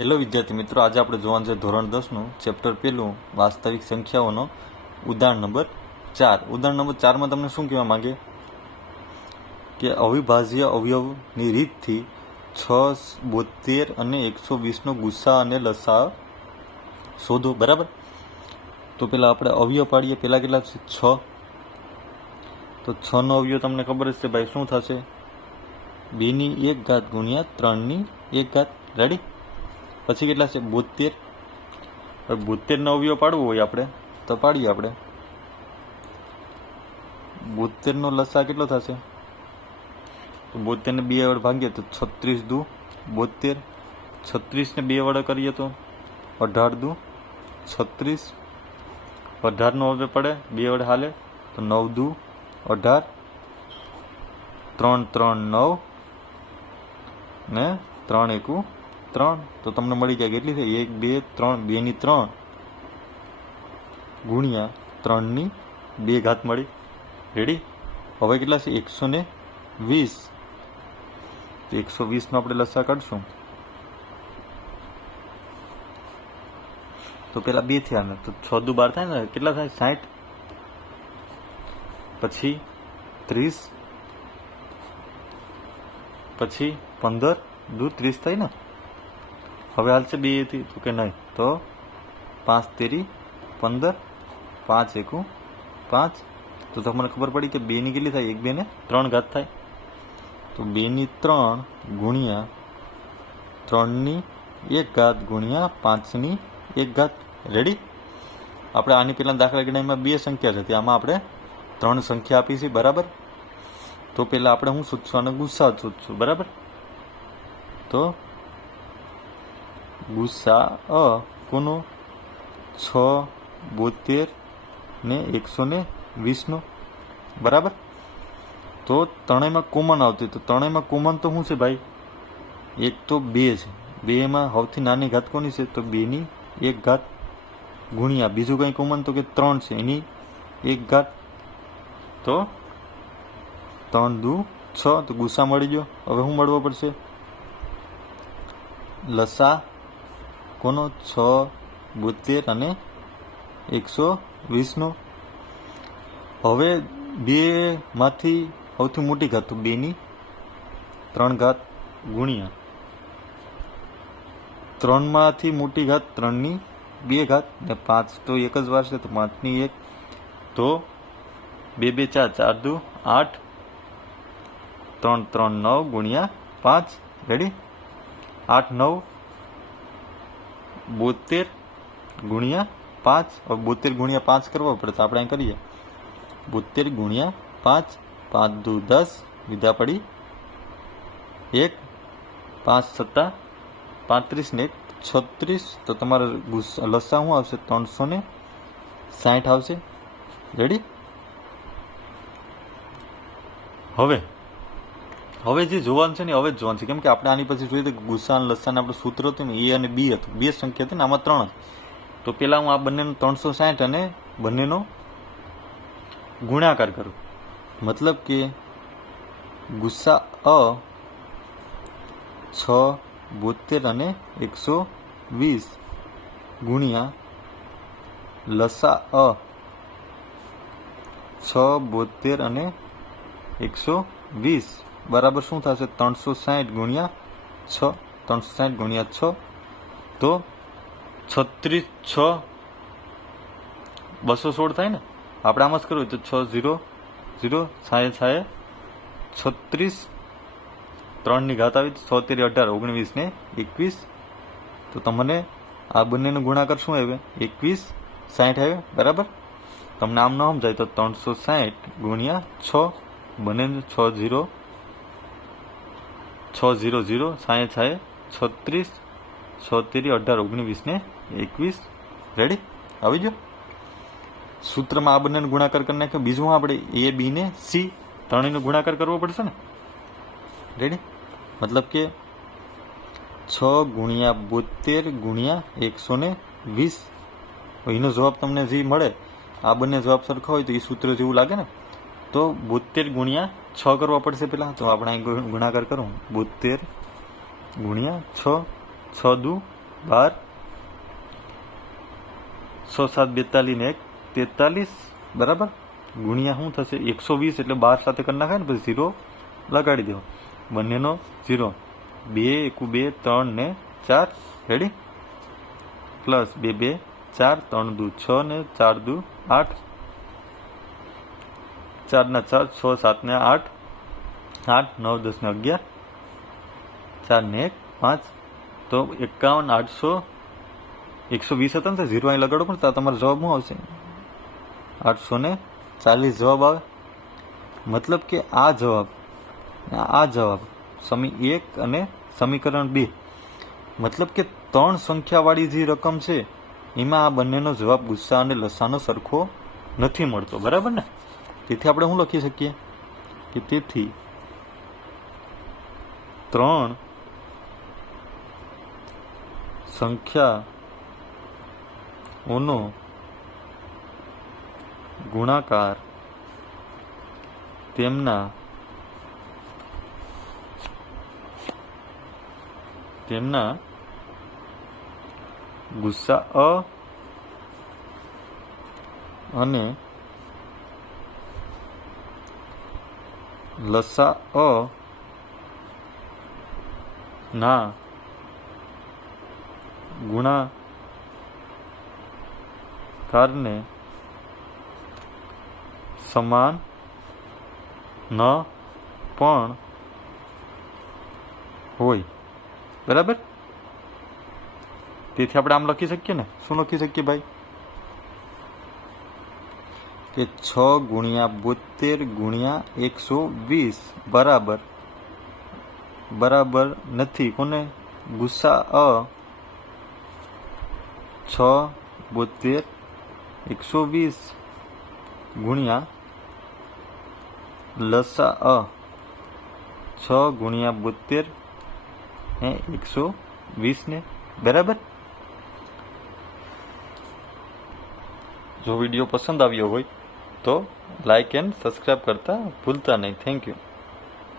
Hello વિદ્યાર્થી મિત્રો, આજે આપણે જોવાનું છે ધોરણ 10નું ચેપ્ટર પહેલું વાસ્તવિક સંખ્યાઓનો ઉદાહરણ નંબર 4. ઉદાહરણ નંબર 4માં તમને શું કહેવા માંગે કે અવિભાજ્ય અવયવની રીતથી 6, 72 અને 120નો ગુસ્સા અને લસા શોધો. બરાબર. તો પેલા આપણે અવયવ પાડીએ. પેલા કેટલા છે? 6. તો 6નો અવયવ તમને ખબર જ છે ભાઈ, શું થશે? 2^1 ગુણ્યા 3^1. રેડી? પછી કેટલા છે? 72. હવે 72નો અવયવ પાડવો હોય આપણે તો પાડીએ આપણે. 72નો લસા કેટલો થશે? તો 72ને 2 વડે ભાગીએ તો 36 દુ 72. 36ને 2 વડે કરીએ તો 18 દુ 36. 18નો હવે પડે 2 વડે હાલે તો 9 દુ 18. 3 3 9 ને 3 એકુ 3. તો તમને મળી જાય કેટલી છે? 1 2 3 2^3 ગુણ્યા 3^2 મળી. રેડી? હવે કેટલા છે? 120. તો 120નો આપણે લસા કાઢશું તો પેલા 2 થયા ને, તો 6 દુ 12 થાય ને, કેટલા થાય? 60. પછી 30. પછી 15 દુ 30 થાય ને. હવે હાલ છે 2 થી તો કે નહીં, તો 5 તેરી 15, 5 એકુ 5. તો તમને ખબર પડી કે 2ની કેટલી થાય? 1 2 ને 3 ઘાત થાય. તો 2^3 ગુણ્યા 3^1 ગુણ્યા 5^1. રેડી? આપણે આની પહેલા દાખલા ગણવામાં 2 સંખ્યા છે, આમાં આપણે 3 સંખ્યા આપી છે. બરાબર. તો પહેલાં આપણે શું શોધશું? અને ગુસ્સા શોધશું. બરાબર. તો ગુસ્સા કોનો? 6, 72 ને 120નો. બરાબર. તો ત્રણેયમાં કોમન આવતી, તો ત્રણેયમાં કોમન તો શું છે ભાઈ? એક તો 2 છે. 2માં સૌથી નાની ઘાત કોની છે? તો 2^1 ગુણ્યા બીજું કંઈ કોમન તો કે 3 છે, એની 1 તો 3 દુ 6. તો ગુસ્સા મળી ગયો. હવે શું મળવો પડશે? લસા કોનો? 6, 72 અને 120નો. હવે 2માંથી સૌથી મોટી ઘાત તો 2^3 ગુણ્યા 3માંથી મોટી ઘાત 3^2 ને 5 તો એક જ વાર છે, તો 5^1. તો 2 2 4 4 દુ 8, 3 3 9 ગુણ્યા 5. રેડી? 8 9 72 ગુણ્યા 5. હવે 72 ગુણ્યા 5 કરવો પડે તો આપણે અહીં કરીએ. 72 ગુણ્યા 5, 5 દુ 10, વિધા પડી 1, 5 7 35 ને 36. તો તમારે લસા શું આવશે? 360 આવશે. રેડી? હવે જે જોવાનું છે ને હવે જ જોવાનું છે, કેમ કે આપણે આની પછી જોઈએ તો ગુસ્સા અને લસાને આપણે સૂત્ર હતું ને A અને B હતું, 2 સંખ્યા હતી ને, આમાં 3 હતી. તો પેલા હું આ બંનેનો 360 અને બંનેનો ગુણાકાર કરું. મતલબ કે ગુસ્સા 6, 72 અને 120 ગુણ્યા લસા 6, 72 અને 120 બરાબર શું થશે? 360 ગુણ્યા 6. 360 ગુણ્યા 6 તો 36 6 216 થાય ને. આપણે આમ જ કરવું તો 6 0 0 6 36. 3ની ઘાત આવી 6 તેરી 18, 19 ને 21. તો તમને આ બંનેનો ગુણાકાર શું આવે? 21 60 આવે. બરાબર. તમને આમ ન સમજાય તો 360 ગુણ્યા 6 બંનેને 6 0 6 0 0 6 36, 6 તેરી 18, 19 ને 21. રેડી? આવી ગયો. સૂત્રમાં આ બંનેનો ગુણાકાર કરી નાખ્યો. બીજું આપણે A B ને C ત્રણેયનો ગુણાકાર કરવો પડશે ને. રેડી? મતલબ કે 6 ગુણ્યા 72 ગુણ્યા 120. એનો જવાબ તમને જે મળે, આ બંને જવાબ સરખા હોય તો એ સૂત્ર જેવું લાગે ને. તો 72 ગુણ્યા 6 કરવા પડશે પહેલાં. તો આપણે અહીં ગુણાકાર કરું. 72 ગુણ્યા 6, 6 દુ 12 6 7 42 ને 1 43 બરાબર ગુણ્યા શું થશે 120 એટલે 12 સાથે કરી નાખાય ને પછી 0 લગાડી દેવો બંનેનો 0 2 1 2 3 ને 4 રેડી પ્લસ 2 2 4 3 2 6 ને 4 2 8 4 ના 4 6 7 ને 8 8 9 10 ને 11 4 ને 1 5 તો 51 800 120 હતા ને તો 0 અહીં લગાડો પણ તો તમારો જવાબ શું આવશે 840 જવાબ આવે મતલબ કે આ જવાબ સમી 1 અને સમીકરણ 2 મતલબ કે 3 સંખ્યાવાળી જે રકમ છે એમાં આ બંનેનો જવાબ ગુસ્સા અને લસાનો સરખો નથી મળતો બરાબર ને તેથી આપણે શું લખી શકીએ કે તેથી 3 સંખ્યાઓનો ગુણાકાર તેમના ગુસ્સા અને લસા ના ગુણાકારને સમાન ન પણ હોય બરાબર તેથી આપણે આમ લખી શકીએ ને શું લખી શકીએ ભાઈ કે 6 ગુણ્યા 72 ગુણ્યા 120 બરાબર નથી કોને ગુસ્સા 6 72 120 ગુણ્યા લસા 6 ગુણ્યા 72 ને 120 ને બરાબર જો વિડીયો પસંદ આવ્યો હોય તો લાઈક એન્ડ સબસ્ક્રાઈબ કરતા ભૂલતા નહીં થેન્ક યુ